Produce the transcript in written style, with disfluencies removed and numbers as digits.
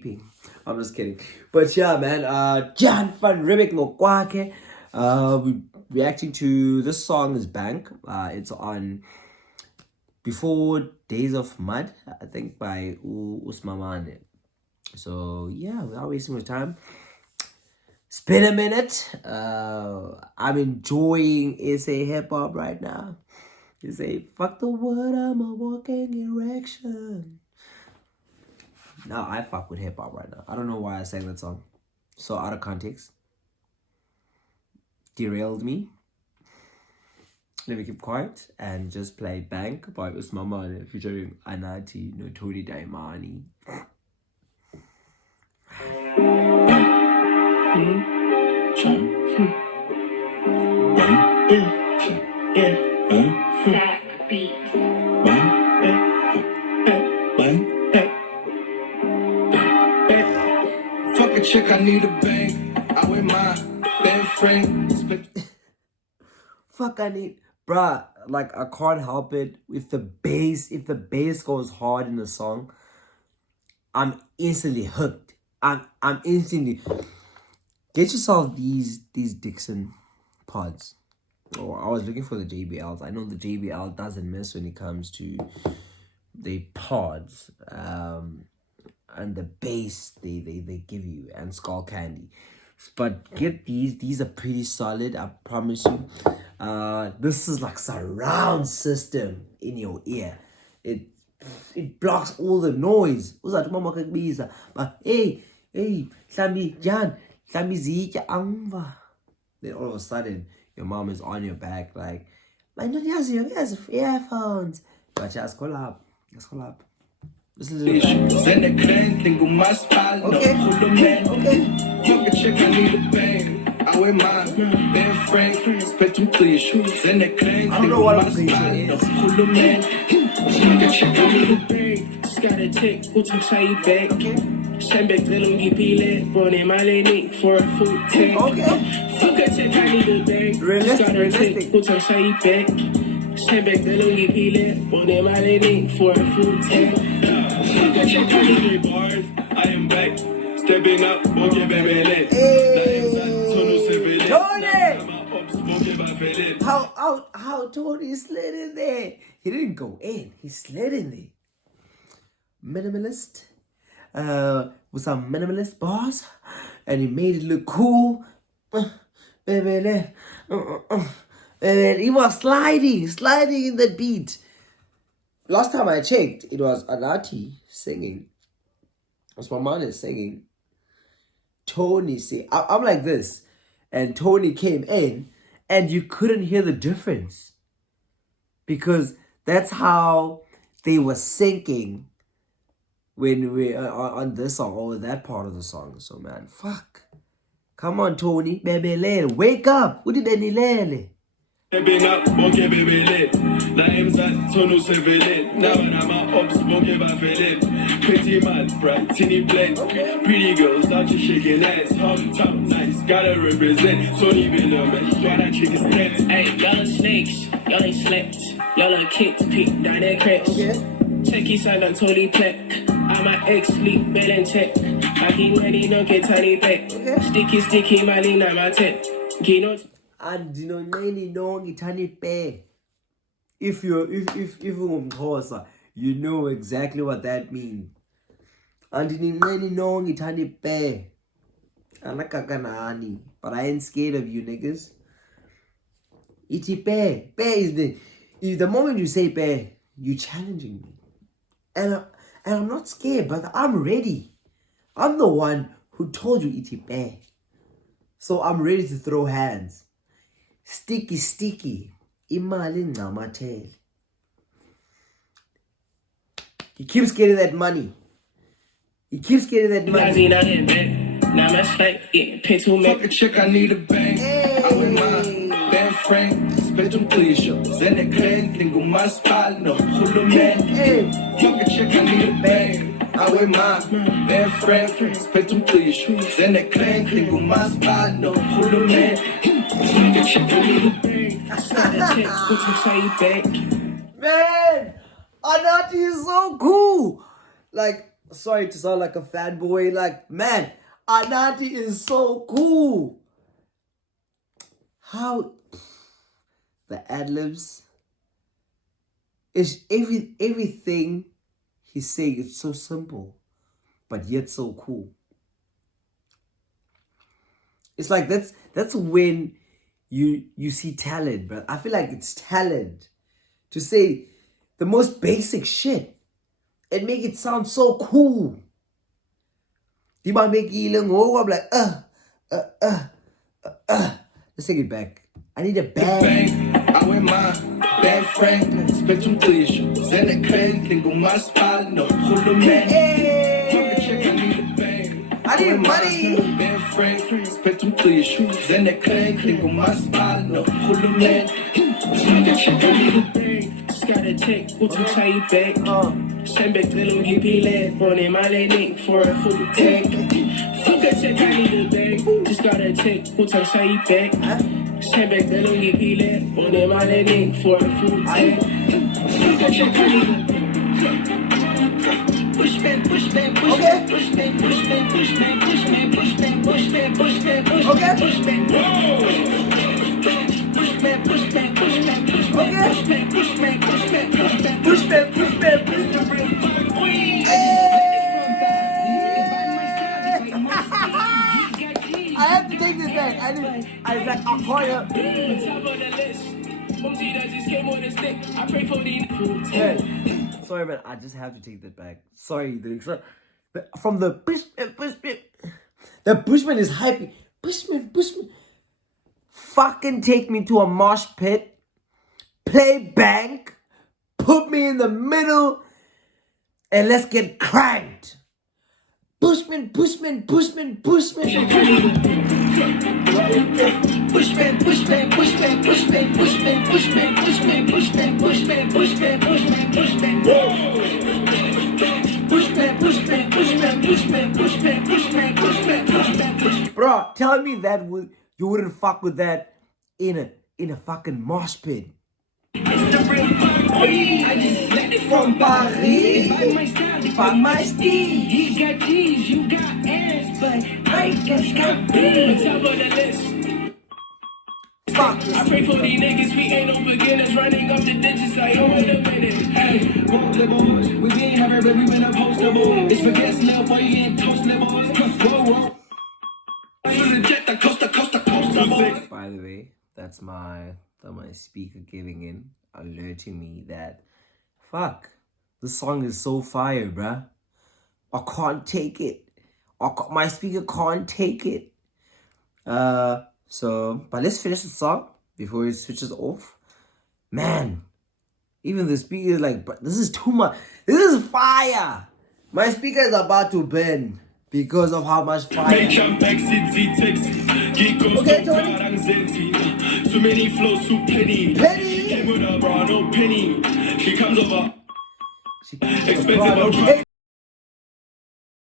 sleeping. I'm just kidding. But yeah, man, Dyan'van remix ngokwakhe. We're reacting to this song is Bank. It's on Before Days of Mud, I think, by Usimamane. So yeah, without wasting much time, it's been a minute. I'm enjoying SA hip hop right now. You say, fuck the word, I'm a walking erection. Now I fuck with hip hop right now. I don't know why I sang that song. So out of context. Derailed me. Let me keep quiet and just play Bank by Usimamane featuring ANATII, Notori Dayimane. Fuck a chick, I need a bang. I with my best friend. Fuck, I need, bruh. Like, I can't help it. If the bass goes hard in the song, I'm instantly hooked. I'm instantly. Get yourself these Dixon pods. Oh, I was looking for the JBLs. I know the JBL doesn't miss when it comes to the pods, and the bass they give you, and Skull Candy. But get these. These are pretty solid, I promise you. This is like surround system in your ear. It blocks all the noise. But hey, Hlambi Jan, Hlambi Zitya Angva. Then all of a sudden, your mom is on your back like, man, don't have earphones. But just call up. This is it. Okay. Fuck a chick, I need a bang. I with my best friend. Spent them clear shoes and the clang. I don't know what I'm saying. Fuck a chick, I need a bang. Gotta take, who took say back. Send back the lungi pile, born in my lane for a food tank. Okay. Fuck a chick, I need a bang. Gotta take, who took say back. Send back the lungi pile, born in my lane for a food tank. Fuck a chick, I need a bars. I am back. Stepping up, okay, baby, let. Tony! How Tony slid in there? He didn't go in. He slid in there. Minimalist. With some minimalist bars, and he made it look cool. Baby, he was sliding in the beat. Last time I checked, it was ANATII singing. Usimamane singing. Tony say, I'm like this, and Tony came in, and you couldn't hear the difference because that's how they were syncing when we on this song or that part of the song. So man, fuck, come on, Tony, baby, wake up. What did any lele? Stepping up, okay, baby, let. Dayimane, Tonu Sevelet. Now I'm up, okay, baby, pretty man, bright, teeny blend. Pretty girls, start to shaking ass. Top, nice, gotta represent. Tony below me, gotta check his steps. Hey, y'all are snakes, y'all ain't slept. Y'all are kicked, peek down their cracks. Check his side on Tony Peck. I'm an ex-sleep, bell and check. I keep money, don't get tiny back. Sticky, my lean, I'm a tech. And you know, if you're Xhosa, you know exactly what that means. And but I ain't scared of you niggas. Iti bear is the moment you say bear, you challenging me, and I'm not scared, but I'm ready. I'm the one who told you iti bear, so I'm ready to throw hands. Sticky, imali ngamathele. He keeps getting that money. Fuck a chick, I need a bang. I with my best friend. Spent them clear shows and the clan. Think of my spot, no, full of man. Fuck a chick, I need a bang. I with my best friend. Spent them clear shoes and the clan. Think of my spot, no, full of man. Fuck a chick, I need a bang. Man, ANATII is so cool. Like, sorry to sound like a fanboy. Like, man, ANATII is so cool. How the ad-libs is everything he's saying is so simple, but yet so cool. It's like that's when you see talent, but I feel like it's talent to say the most basic shit and make it sound so cool. I'm like, let's take it back. I need a bang. I with my best friend, spent some clears, and a crane, think on my spot, no, I need money. Best friend, spent some clears, and a crane, think on my spot, no, gotta take what you say back. Send back the little hippie lad, running my lane for a full tank. Fuck a check, I need a bag. Just gotta take what I say back. Send back the little hippie lad, running my lane for a full tank. Fuck a check, I need a bag. Pushman, pushman, pushman, pushman, pushman, pushman, pushman, pushman, pushman, pushman, pushman, pushman. I have to take this back. I'll call you. Sorry, man. I just have to take that back. Sorry, from the Bushman. The Bushman is hyping. Bushman. Fucking take me to a mosh pit, play bank, put me in the middle, and let's get cranked. Bushman. Bushman. Bro, tell me that you wouldn't fuck with that in a fucking mosh pit. From Paris, by my steed. He got G's, you got ass, but I just got beans. Top of the list. Fuck. I pray for these niggas, we ain't no beginners. Running up the digits, I owe it a minute. Hey, roll the boys. We didn't have it, but we went up post the boys. It's for gas now, boy, you ain't toast the boys. Whoa. By the way, that's my speaker giving in, alerting me that fuck, this song is so fire, bruh. I can't take it. My speaker can't take it. But let's finish the song before it switches off. Man, even the speaker is like, this is too much. This is fire. My speaker is about to burn because of how much fire. Okay, Tony. Too many flows, too penny. Penny. Came with a bra, no penny. She comes over. Expensive.